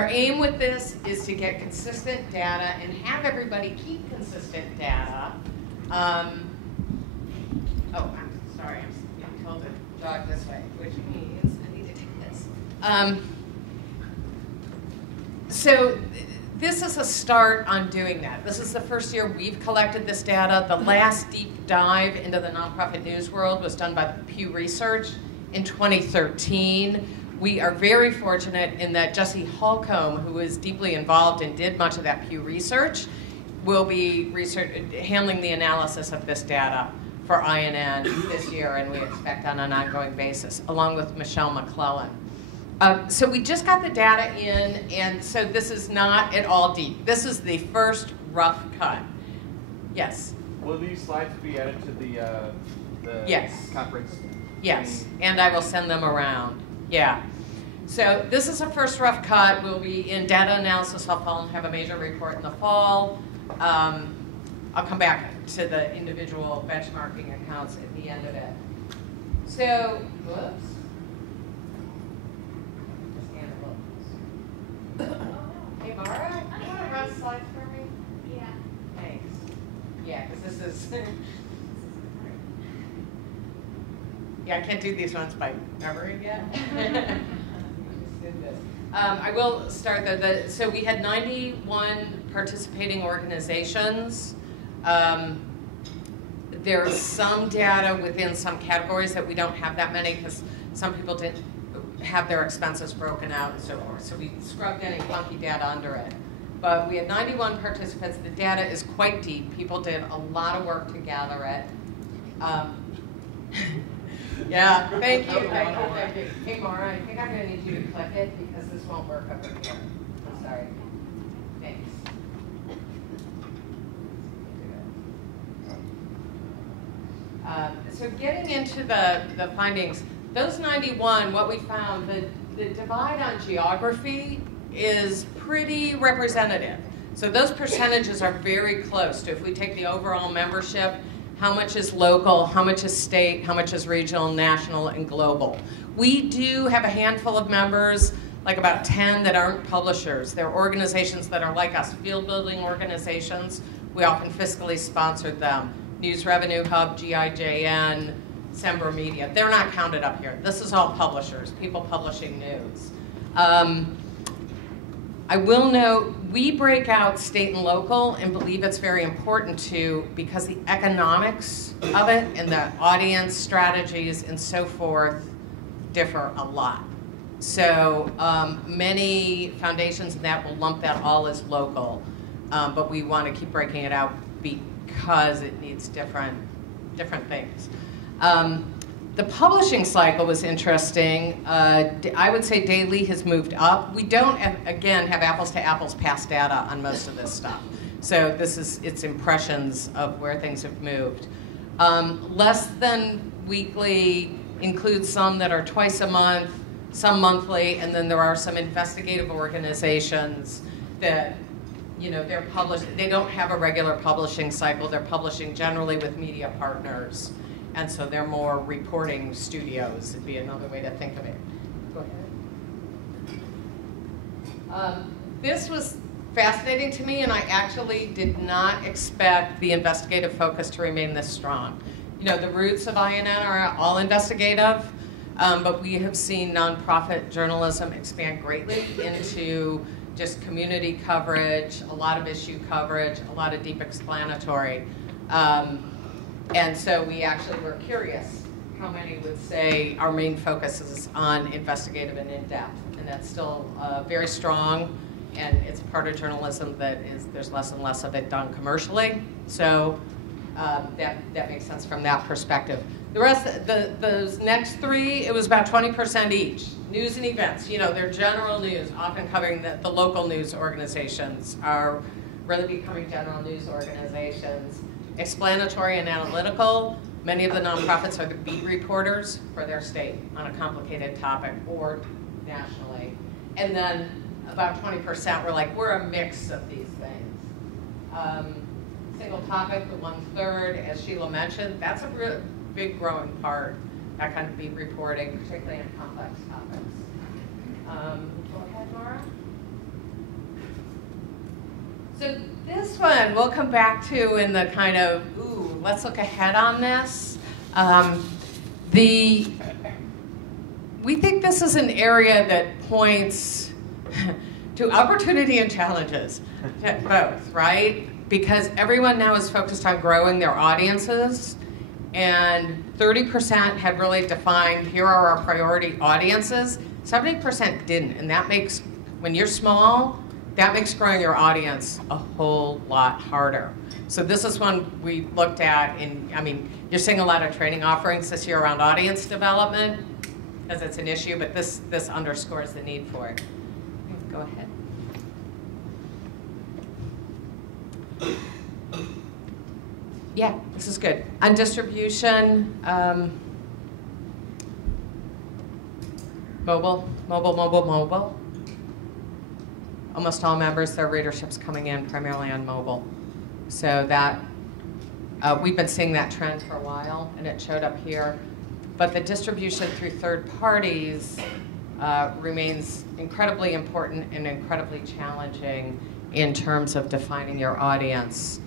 Our aim with this is to get consistent data and have everybody keep consistent data. I'm sorry, I'm being told to jog this way, which means I need to take this. So this is a start on doing that. This is the first year we've collected this data. The last deep dive into the nonprofit news world was done by Pew Research in 2013. We are very fortunate in that Jesse Holcomb, who is deeply involved and did much of that Pew Research, will be handling the analysis of this data for INN this year, and we expect on an ongoing basis, along with Michelle McClellan. So we just got the data in, and so this is not at all deep. This is the first rough cut. Yes? Will these slides be added to the yes. conference? Yes, and I will send them around. Yeah. So this is a first rough cut. We'll be in data analysis all fall and have a major report in the fall. I'll come back to the individual benchmarking accounts at the end of it. So, whoops. Hey, Mara, you want to run slides for me? Yeah. Thanks. Yeah, because this is... Yeah, I can't do these ones by memory yet. I will start though. So we had 91 participating organizations. There's some data within some categories that we don't have that many because some people didn't have their expenses broken out and so forth. So we scrubbed any funky data under it. But we had 91 participants. The data is quite deep. People did a lot of work to gather it. Yeah, thank you, thank you, thank you. Hey, Maura, I think I'm going to need you to click it because this won't work over here. I'm sorry. Thanks. So getting into the findings, those 91, what we found, the divide on geography is pretty representative. So those percentages are very close to, if we take the overall membership, how much is local, how much is state, how much is regional, national, and global. We do have a handful of members, like about 10 that aren't publishers. They're organizations that are like us, field building organizations. We often fiscally sponsored them. News Revenue Hub, GIJN, Sembra Media. They're not counted up here. This is all publishers, people publishing news. I will note, we break out state and local and believe it's very important to, because the economics of it and the audience strategies and so forth differ a lot. So many foundations in that will lump that all as local, but we want to keep breaking it out because it needs different things. The publishing cycle was interesting. I would say daily has moved up. We don't, again, have apples to apples past data on most of this stuff. So it's impressions of where things have moved. Less than weekly includes some that are twice a month, some monthly, and then there are some investigative organizations that, they're published. They don't have a regular publishing cycle. They're publishing generally with media partners. And so they're more reporting studios, would be another way to think of it. Go ahead. This was fascinating to me, and I actually did not expect the investigative focus to remain this strong. The roots of INN are all investigative, but we have seen nonprofit journalism expand greatly into just community coverage, a lot of issue coverage, a lot of deep explanatory. And so we actually were curious how many would say our main focus is on investigative and in-depth. And that's still very strong, and it's a part of journalism that there's less and less of it done commercially. So that makes sense from that perspective. The rest, those next three, it was about 20% each. News and events, they're general news, often covering the local news organizations are really becoming general news organizations. Explanatory and analytical, many of the nonprofits are the beat reporters for their state on a complicated topic or nationally. And then about 20% were like, we're a mix of these things. Single topic, the 1/3, as Sheila mentioned, that's a big growing part, that kind of beat reporting, particularly in complex topics. Go ahead, Laura. So this one we'll come back to in the kind of, ooh, let's look ahead on this. We think this is an area that points to opportunity and challenges, both, right? Because everyone now is focused on growing their audiences, and 30% had really defined, here are our priority audiences. 70% didn't, and that makes, when you're small, that makes growing your audience a whole lot harder. So this is one we looked at you're seeing a lot of training offerings this year around audience development, because it's an issue, but this underscores the need for it. Go ahead. Yeah, this is good. On distribution, mobile. Almost all members, their readership's coming in primarily on mobile. So that, we've been seeing that trend for a while, and it showed up here. But the distribution through third parties remains incredibly important and incredibly challenging in terms of defining your audience.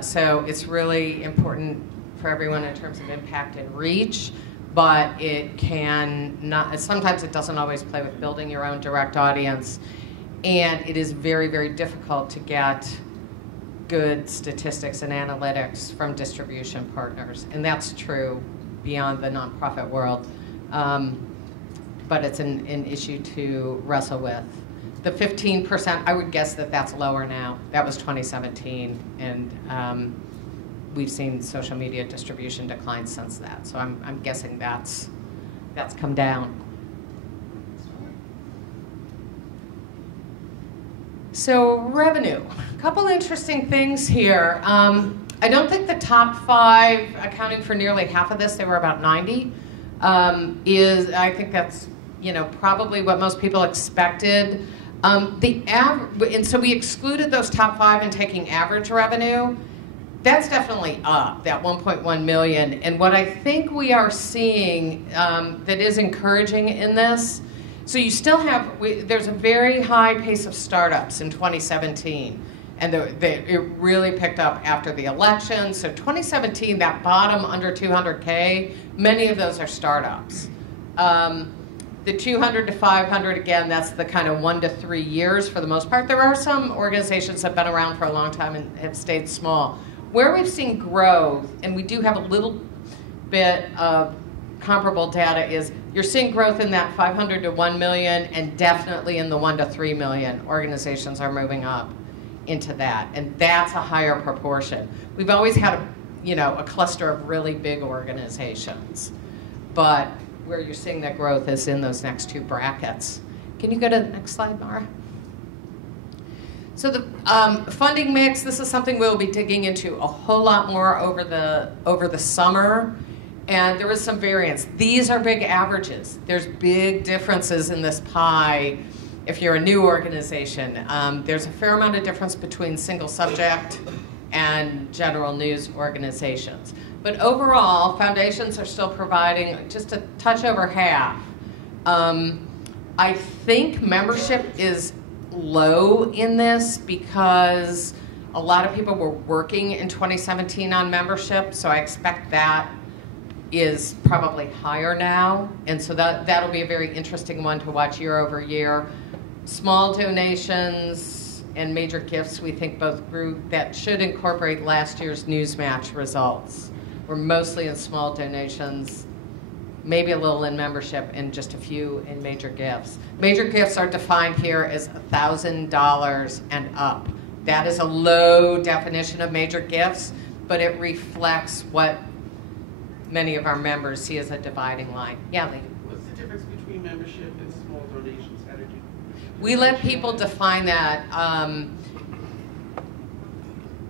So it's really important for everyone in terms of impact and reach, but it can not, sometimes it doesn't always play with building your own direct audience. And it is very, very difficult to get good statistics and analytics from distribution partners. And that's true beyond the nonprofit world. But it's an issue to wrestle with. The 15%, I would guess that that's lower now. That was 2017. And we've seen social media distribution decline since that. So I'm guessing that's come down. So revenue, a couple interesting things here. I don't think the top 5, accounting for nearly half of this, they were about 90, I think that's probably what most people expected. And so we excluded those top 5 in taking average revenue. That's definitely up, that 1.1 million. And what I think we are seeing that is encouraging in this, so you still have, there's a very high pace of startups in 2017, and it really picked up after the election. So 2017, that bottom under 200K, many of those are startups. The 200 to 500, again, that's the kind of 1 to 3 years for the most part. There are some organizations that have been around for a long time and have stayed small. Where we've seen growth, and we do have a little bit of comparable data, is you're seeing growth in that 500 to 1 million, and definitely in the 1 to 3 million. Organizations are moving up into that, and that's a higher proportion. We've always had a cluster of really big organizations, but where you're seeing that growth is in those next 2 brackets. Can you go to the next slide, Mara? So the funding mix, this is something we'll be digging into a whole lot more over the summer. And there was some variance. These are big averages. There's big differences in this pie if you're a new organization. There's a fair amount of difference between single subject and general news organizations. But overall, foundations are still providing just a touch over half. I think membership is low in this because a lot of people were working in 2017 on membership, so I expect that is probably higher now, and so that'll be a very interesting one to watch year over year. Small donations and major gifts, we think both grew. That should incorporate last year's Newsmatch results. We're mostly in small donations, maybe a little in membership, and just a few in major gifts. Major gifts are defined here as $1,000 and up. That is a low definition of major gifts, but it reflects what many of our members see as a dividing line. Yeah, Lee? What's the difference between membership and small donations? How did you? We let people define that,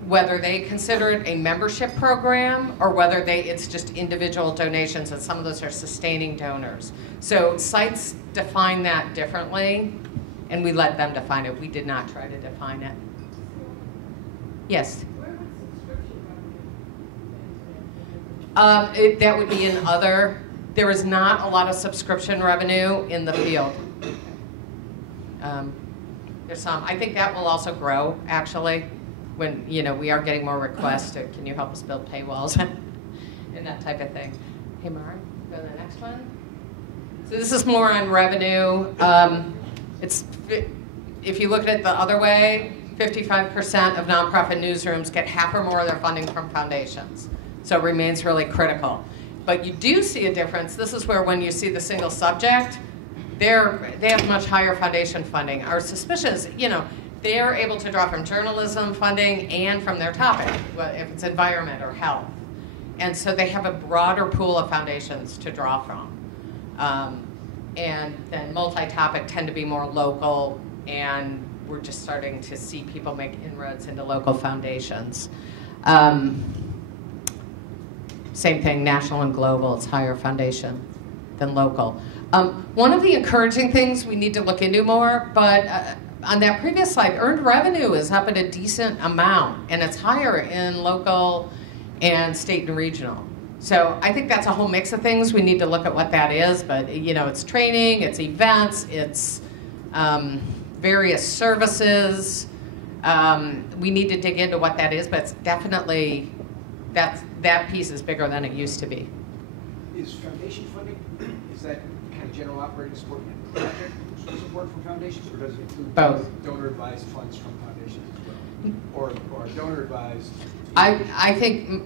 whether they consider it a membership program or whether it's just individual donations, and some of those are sustaining donors. So sites define that differently, and we let them define it. We did not try to define it. Yes? That would be in other. There is not a lot of subscription revenue in the field. There's some. I think that will also grow, actually, when, you know, we are getting more requests to, can you help us build paywalls and that type of thing. Hey, Mara, go to the next one. So this is more on revenue. If you look at it the other way, 55% of nonprofit newsrooms get half or more of their funding from foundations. So it remains really critical. But you do see a difference. This is where when you see the single subject, they have much higher foundation funding. Our suspicion is, you know, they're able to draw from journalism funding and from their topic, if it's environment or health. And so they have a broader pool of foundations to draw from. And then multi-topic tend to be more local, and we're just starting to see people make inroads into local foundations. Same thing, national and global, it's higher foundation than local. One of the encouraging things we need to look into more, but on that previous slide, earned revenue is up at a decent amount, and it's higher in local and state and regional. So I think that's a whole mix of things. We need to look at what that is, but you know, it's training, it's events, it's various services. We need to dig into what that is, but it's definitely, that piece is bigger than it used to be. Is foundation funding, is that kind of general operating support and project support from foundations, or does it include both donor-advised funds from foundations as well? Or donor-advised? I think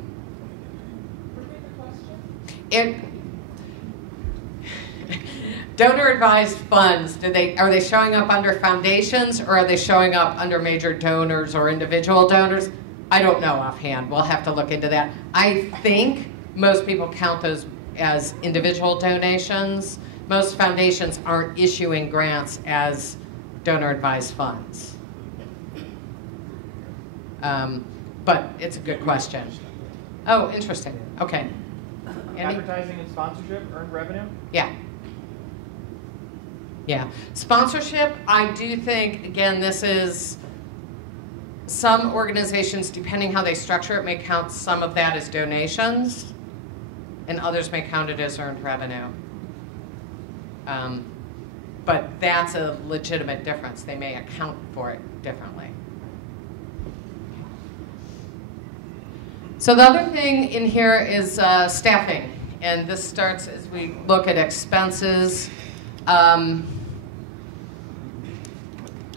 donor-advised funds, are they showing up under foundations, or are they showing up under major donors or individual donors? I don't know offhand. We'll have to look into that. I think most people count those as individual donations. Most foundations aren't issuing grants as donor-advised funds. But it's a good question. Oh, interesting. Okay. Andy? Advertising and sponsorship, earned revenue? Yeah. Yeah. Sponsorship, I do think, again, this is, some organizations, depending how they structure it, may count some of that as donations, and others may count it as earned revenue. But that's a legitimate difference. They may account for it differently. So the other thing in here is staffing, and this starts as we look at expenses. The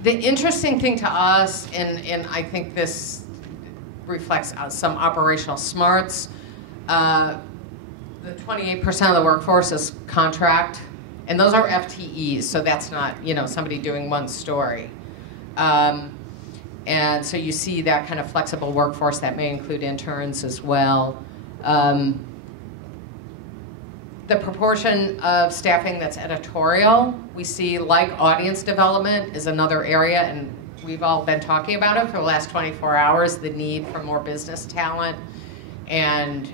interesting thing to us, and I think this reflects some operational smarts, the 28% of the workforce is contract, and those are FTEs, so that's not, you know, somebody doing one story. And so you see that kind of flexible workforce that may include interns as well. The proportion of staffing that's editorial, we see, like audience development is another area, and we've all been talking about it for the last 24 hours, the need for more business talent, and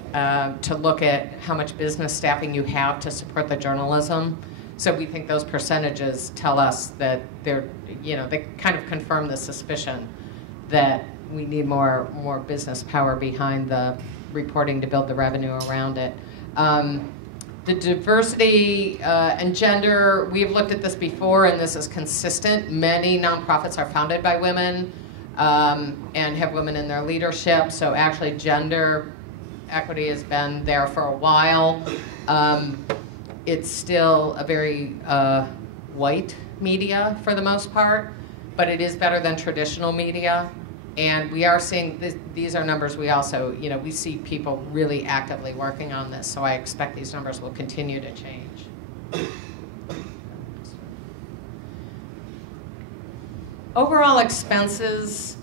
to look at how much business staffing you have to support the journalism. So we think those percentages tell us that they're, you know, they kind of confirm the suspicion that we need more business power behind the reporting to build the revenue around it. The diversity and gender, we've looked at this before, and this is consistent. Many nonprofits are founded by women and have women in their leadership, so actually gender equity has been there for a while. It's still a very white media for the most part, but it is better than traditional media. And we are seeing, these are numbers we also, you know, we see people really actively working on this, so I expect these numbers will continue to change. Overall expenses,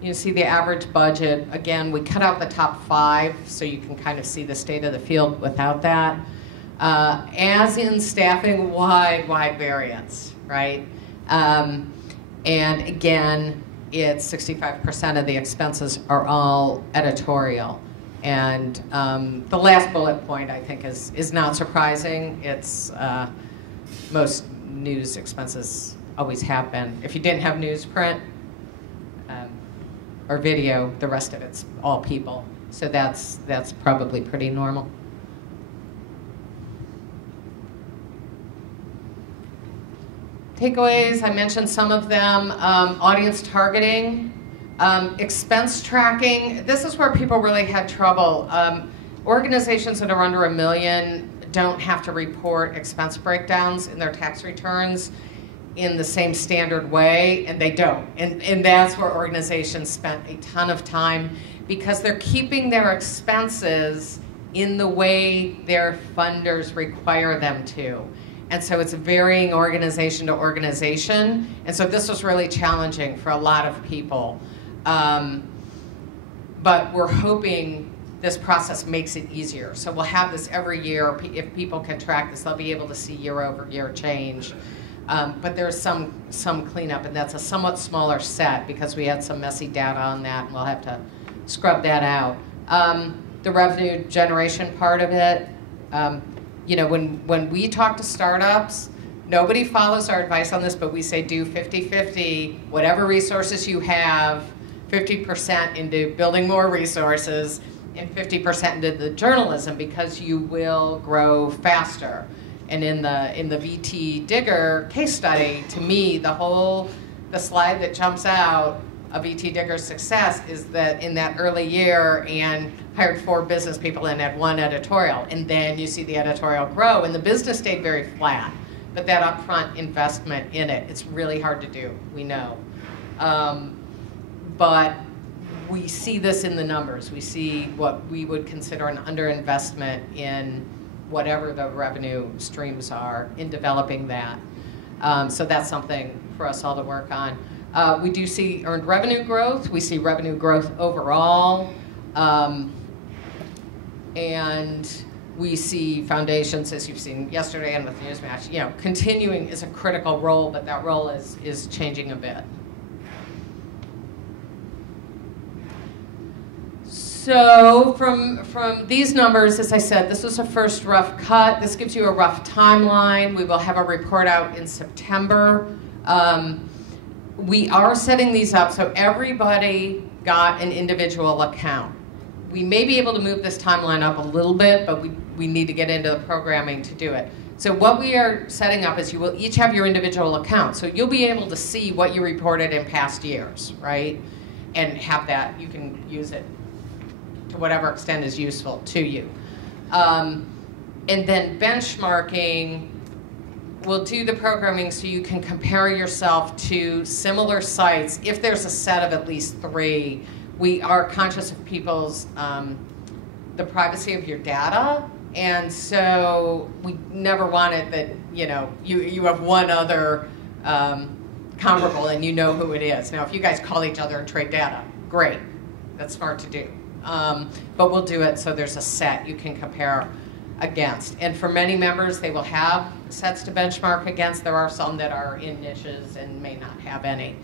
you see the average budget. Again, we cut out the top 5, so you can kind of see the state of the field without that. As in staffing, wide variance, right? And again, it's 65% of the expenses are all editorial. And the last bullet point, I think, is not surprising. It's most news expenses always have been. If you didn't have newsprint or video, the rest of it's all people. So that's probably pretty normal. takeaways, I mentioned some of them. Audience targeting, expense tracking. This is where people really had trouble. Organizations that are under $1 million don't have to report expense breakdowns in their tax returns in the same standard way, and they don't. And that's where organizations spent a ton of time, because they're keeping their expenses in the way their funders require them to. And so it's varying organization to organization. And so this was really challenging for a lot of people. But we're hoping this process makes it easier. So we'll have this every year. If people can track this, they'll be able to see year-over-year change. But there's some cleanup, and that's a somewhat smaller set because we had some messy data on that, and we'll have to scrub that out. The revenue generation part of it, you know, when we talk to startups, nobody follows our advice on this, but we say do 50-50, whatever resources you have, 50% into building more resources, and 50% into the journalism, because you will grow faster. And in the VT Digger case study, to me, the slide that jumps out of VT Digger's success is that in that early year, Ann hired 4 business people and had 1 editorial. And then you see the editorial grow, and the business stayed very flat. But that upfront investment in it, it's really hard to do, we know. But we see this in the numbers. We see what we would consider an underinvestment in whatever the revenue streams are in developing that. So that's something for us all to work on. We do see earned revenue growth. We see revenue growth overall. And we see foundations, as you've seen yesterday and with Newsmatch, you know, continuing is a critical role, but that role is changing a bit. So from these numbers, as I said, this was a first rough cut. This gives you a rough timeline. We will have a report out in September. We are setting these up so everybody got an individual account. We may be able to move this timeline up a little bit, but we need to get into the programming to do it. So what we are setting up is you will each have your individual account. So you'll be able to see what you reported in past years, right? And have that, you can use it to whatever extent is useful to you. And then benchmarking, we'll do the programming so you can compare yourself to similar sites. If there's a set of at least 3, we are conscious of people's, the privacy of your data. And so we never wanted that, you know, you have one other comparable and you know who it is. Now, if you guys call each other and trade data, great. That's smart to do. But we'll do it so there's a set you can compare against. And for many members, they will have sets to benchmark against. There are some that are in niches and may not have any.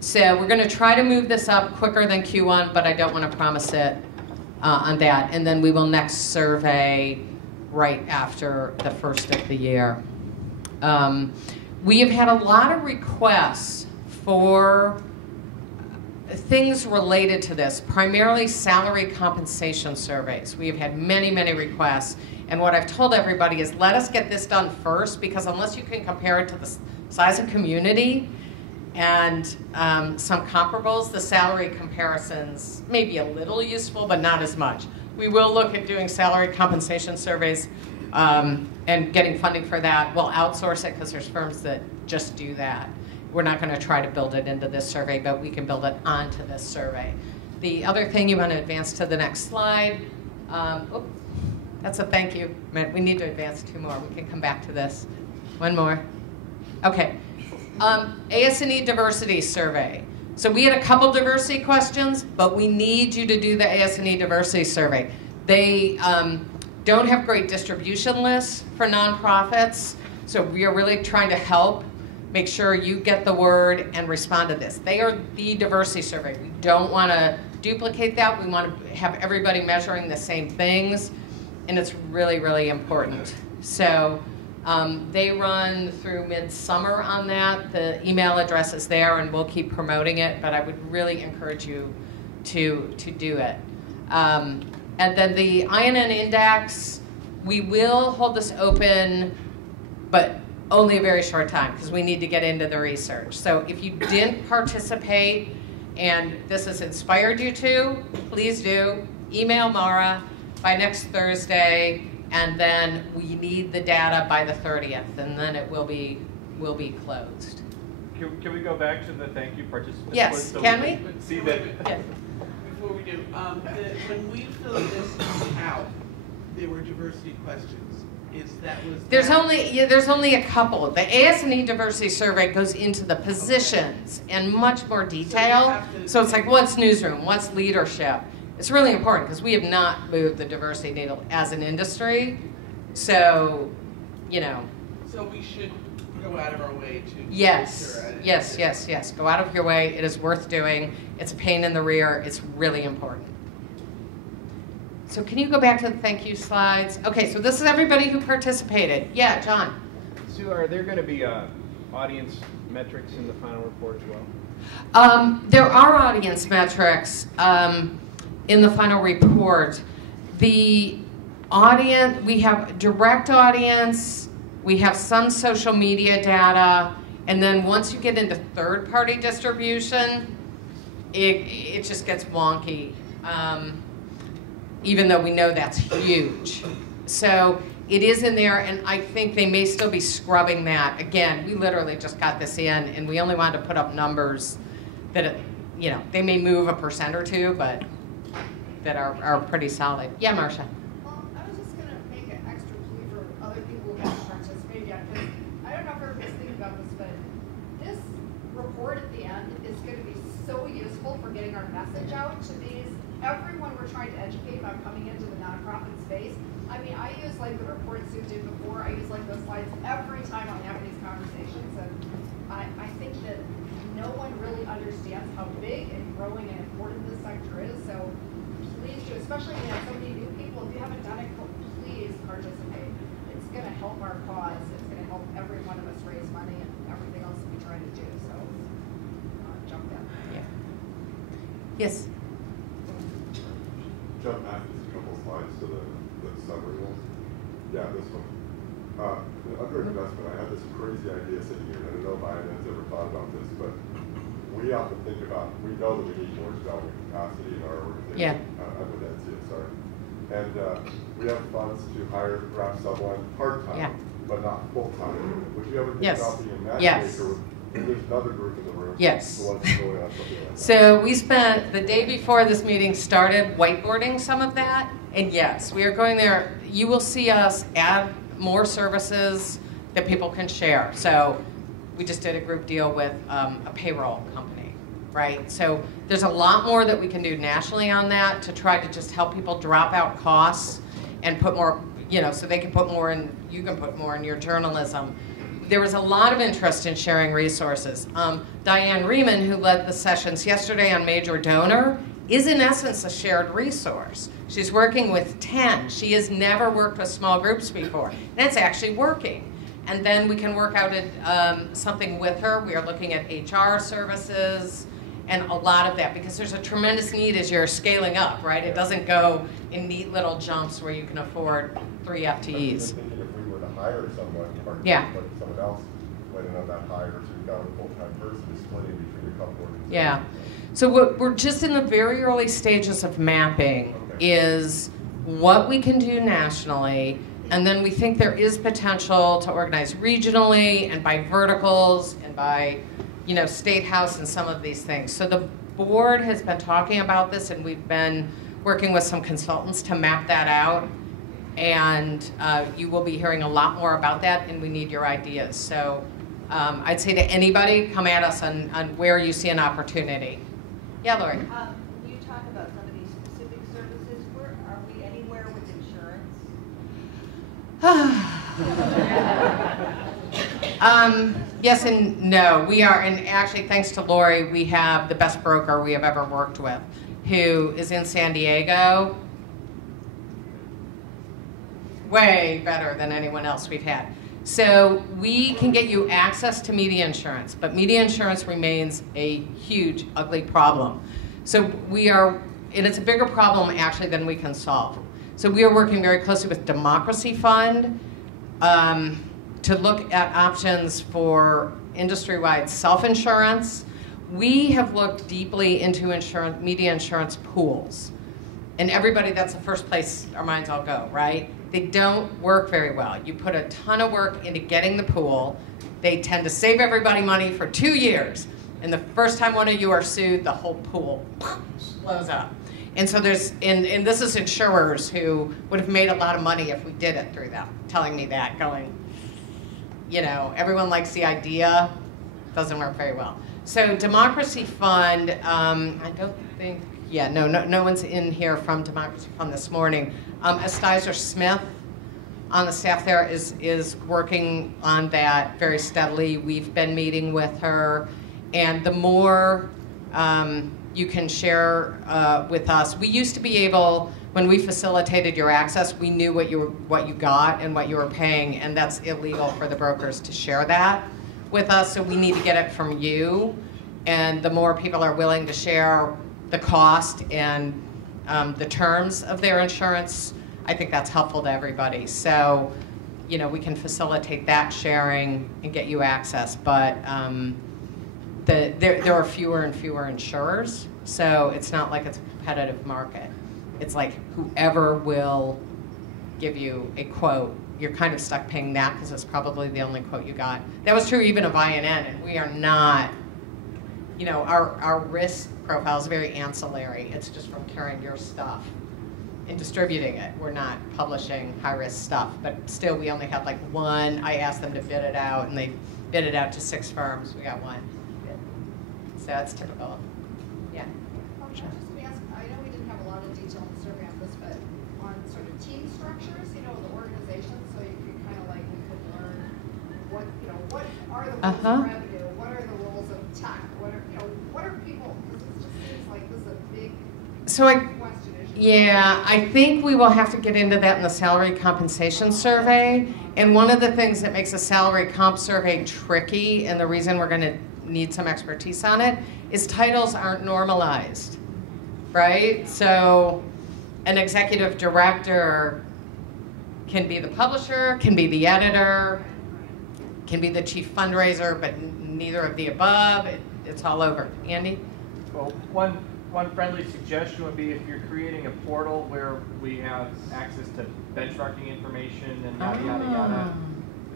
So we're going to try to move this up quicker than Q1, but I don't want to promise it on that. And then we will next survey right after the first of the year. We have had a lot of requests for things related to this, primarily salary compensation surveys. We have had many, many requests. And what I've told everybody is let us get this done first, because unless you can compare it to the size of community and some comparables, the salary comparisons may be a little useful, but not as much. We will look at doing salary compensation surveys and getting funding for that. We'll outsource it because there's firms that just do that. We're not going to try to build it into this survey, but we can build it onto this survey. The other thing, you want to advance to the next slide. That's a thank you. We need to advance 2 more. We can come back to this. 1 more. Okay. AS&E diversity survey. So we had a couple diversity questions, but we need you to do the AS&E diversity survey. They don't have great distribution lists for nonprofits, so we are really trying to help make sure you get the word and respond to this. They are the diversity survey. We don't want to duplicate that. We want to have everybody measuring the same things, and it's really, really important. So they run through midsummer on that. The email address is there, and we'll keep promoting it, but I would really encourage you to do it. And then the INN index, we will hold this open, but only a very short time because we need to get into the research. So if you didn't participate and this has inspired you to, please do. Email Mara by next Thursday, and then we need the data by the 30th, and then it will be closed. Can we go back to the thank you participants? Yes, list so can we we? can see that. Yes. Before we do, when we filled this out, there were diversity questions. There's only a couple. The AS&E diversity survey goes into the positions in much more detail. So it's like, what's newsroom? What's leadership? It's really important because we have not moved the diversity needle as an industry. So, you know. So we should go out of our way to. Yes, yes, yes, yes. Go out of your way. It is worth doing. It's a pain in the rear. It's really important. So can you go back to the thank you slides? Okay, so this is everybody who participated. Yeah, John. Sue, are there going to be audience metrics in the final report as well? There are audience metrics in the final report. The audience, we have direct audience, we have some social media data, and then once you get into third-party distribution, it just gets wonky. Even though we know that's huge. So it is in there, and I think they may still be scrubbing that. Again, we literally just got this in, and we only wanted to put up numbers that, you know, they may move 1% or 2%, but that are pretty solid. Yeah, Marcia. I was just going to make an extra plea for other people who haven't participated yet, because I don't know if everybody's thinking about this, but this report at the end is going to be so useful for getting our message out to everyone we're trying to educate about coming into the nonprofit space. I mean, I use like the report Sue did before. I use like those slides every time I'm having these conversations, and I think that no one really understands how big and growing and important this sector is. So please do, especially when you have so many new people. If you haven't done it, please participate. It's going to help our cause. It's going to help every one of us raise money and everything else that we try to do. So jump in. Yeah. Yes. Jump back just a couple slides to the summary ones. Yeah, this one. Under investment, I had this crazy idea sitting here. I don't know if INN's ever thought about this, but we often think about, we know that we need more development capacity in our organization. Yeah. I'm with NCA, sorry. And we have funds to hire perhaps someone part-time, but not full-time. Would you ever think about being a matchmaker? There's another group in the room. Yes. Who wants to go in on something like that. So we spent the day before this meeting started whiteboarding some of that, and yes, we are going there. You will see us add more services that people can share. So we just did a group deal with a payroll company, right? So there's a lot more that we can do nationally on that to try to just help people drop out costs and put more, you know, so they can put more in, you can put more in your journalism. There was a lot of interest in sharing resources. Diane Riemann, who led the sessions yesterday on Major Donor, is in essence a shared resource. She's working with 10. She has never worked with small groups before. And it's actually working. And then we can work out something with her. We are looking at HR services and a lot of that, because there's a tremendous need as you're scaling up, right? It doesn't go in neat little jumps where you can afford 3 FTEs. Hire someone, or put someone else went in on that hire, so you've got a full-time person who's splitting between a couple organizations. Yeah. So we're just in the very early stages of mapping is what we can do nationally, and then we think there is potential to organize regionally and by verticals and by, you know, state house and some of these things. So the board has been talking about this, and we've been working with some consultants to map that out. And you will be hearing a lot more about that, and we need your ideas. So I'd say to anybody, come at us on where you see an opportunity. Yeah, Lori. You talk about some of these specific services. Where are we anywhere with insurance? Yes and no. We are, and actually thanks to Lori, we have the best broker we have ever worked with, who is in San Diego. Way better than anyone else we've had. So we can get you access to media insurance, but media insurance remains a huge, ugly problem. So we are, and it's a bigger problem actually than we can solve. So we are working very closely with Democracy Fund, to look at options for industry-wide self-insurance. We have looked deeply into media insurance pools. And everybody, that's the first place our minds all go, right? They don't work very well. You put a ton of work into getting the pool. They tend to save everybody money for 2 years. And the first time one of you are sued, the whole pool blows up. And so and this is insurers who would have made a lot of money if we did it through them, telling me that, going, everyone likes the idea, doesn't work very well. So Democracy Fund, I don't think, no one's in here from Democracy Fund this morning. Estizer Smith on the staff there is working on that very steadily. We've been meeting with her, and the more you can share with us. We used to be able, when we facilitated your access, we knew what you got and what you were paying, and that's illegal for the brokers to share that with us, so we need to get it from you. And the more people are willing to share the cost and the terms of their insurance, I think that's helpful to everybody. So, we can facilitate that sharing and get you access, but there are fewer and fewer insurers, so it's not like it's a competitive market. It's like whoever will give you a quote, you're kind of stuck paying that because it's probably the only quote you got. That was true even of INN, and we are not, our risk profile is very ancillary. It's just from carrying your stuff and distributing it. We're not publishing high-risk stuff, but still we only had like one. I asked them to bid it out, and they bid it out to 6 firms. We got one. So that's typical. Yeah. Just to ask, I know we didn't have a lot of detail in the survey on this, but on sort of team structures, the organization, so you could kind of like, we could learn what are the roles of revenue, what are the roles of tech, what are people, because this just seems like this is a big question. Yeah, I think we will have to get into that in the salary compensation survey. And one of the things that makes a salary comp survey tricky, and the reason we're going to need some expertise on it, is titles aren't normalized, right? So an executive director can be the publisher, can be the editor, can be the chief fundraiser, but neither of the above. It's all over. Andy? Well, one friendly suggestion would be if you're creating a portal where we have access to benchmarking information and yada, yada, yada,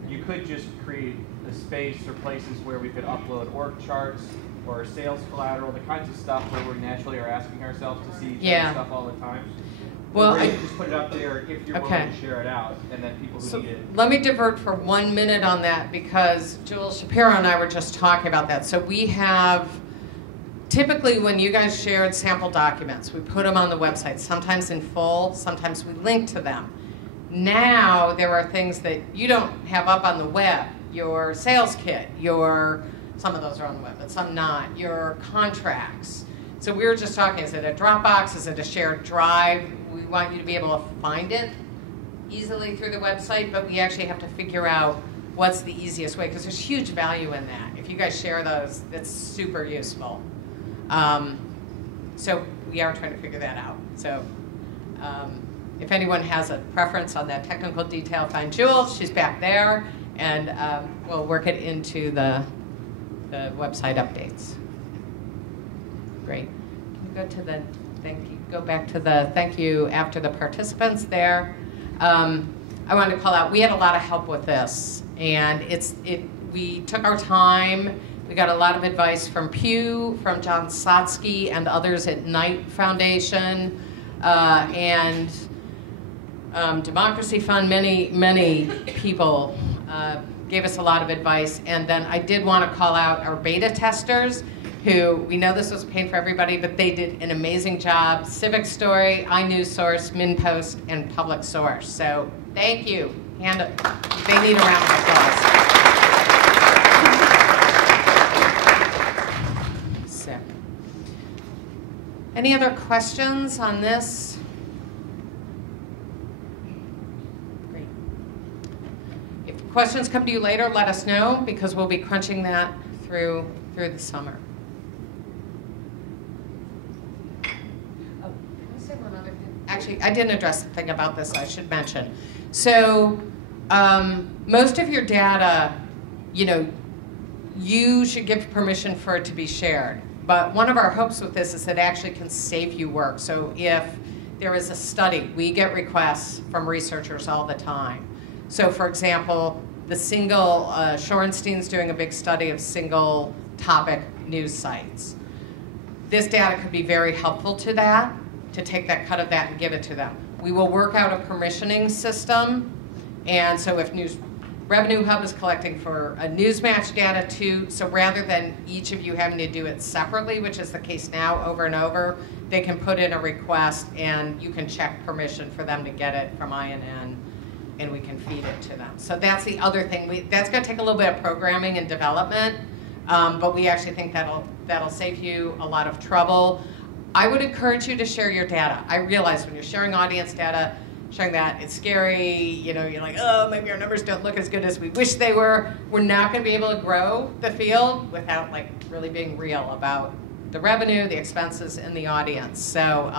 you could just create a space or places where we could upload org charts or sales collateral, the kinds of stuff where we naturally are asking ourselves to see each other's stuff all the time. Well, you just put it up there if you're willing to share it out, and then people who need it. Let me divert for 1 minute on that, because Jules Shapiro and I were just talking about that. So we have, typically when you guys shared sample documents, we put them on the website, sometimes in full, sometimes we link to them. Now there are things that you don't have up on the web. Your sales kit, some of those are on the web, but some not. Your contracts. So we were just talking, is it a Dropbox? Is it a shared drive? We want you to be able to find it easily through the website, but we actually have to figure out what's the easiest way, because there's huge value in that. If you guys share those, that's super useful. So we are trying to figure that out. So if anyone has a preference on that technical detail, find Jules. She's back there, and we'll work it into the website updates. Great. Can you go to the thank you? Go back to the thank you after the participants there. I wanted to call out, we had a lot of help with this, and we took our time. We got a lot of advice from Pew, from John Sotsky, and others at Knight Foundation, and Democracy Fund. Many people gave us a lot of advice. And then I did want to call out our beta testers, who, we know this was a pain for everybody, but they did an amazing job. Civic Story, iNewsSource, MinnPost, and Public Source. So thank you. They need a round of applause. So, any other questions on this? Great. If questions come to you later, let us know, because we'll be crunching that through the summer. Actually, I didn't address the thing about this I should mention. So Most of your data, you know, you should give permission for it to be shared. But one of our hopes with this is that it actually can save you work. So if there is a study, we get requests from researchers all the time. So for example, Shorenstein's doing a big study of single topic news sites. This data could be very helpful to that, to take that cut of that and give it to them. We will work out a permissioning system, and so if Revenue Hub is collecting for a Newsmatch data too, so rather than each of you having to do it separately, which is the case now over and over, they can put in a request and you can check permission for them to get it from INN, and we can feed it to them. So that's the other thing. That's going to take a little bit of programming and development, but we actually think that'll save you a lot of trouble. I would encourage you to share your data. I realize when you're sharing audience data, sharing that, it's scary. You know, you're like, oh, maybe our numbers don't look as good as we wish they were. We're not going to be able to grow the field without like really being real about the revenue, the expenses, and the audience. So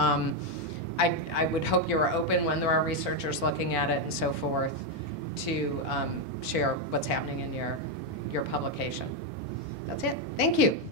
I would hope you are open when there are researchers looking at it and so forth to share what's happening in your publication. That's it. Thank you.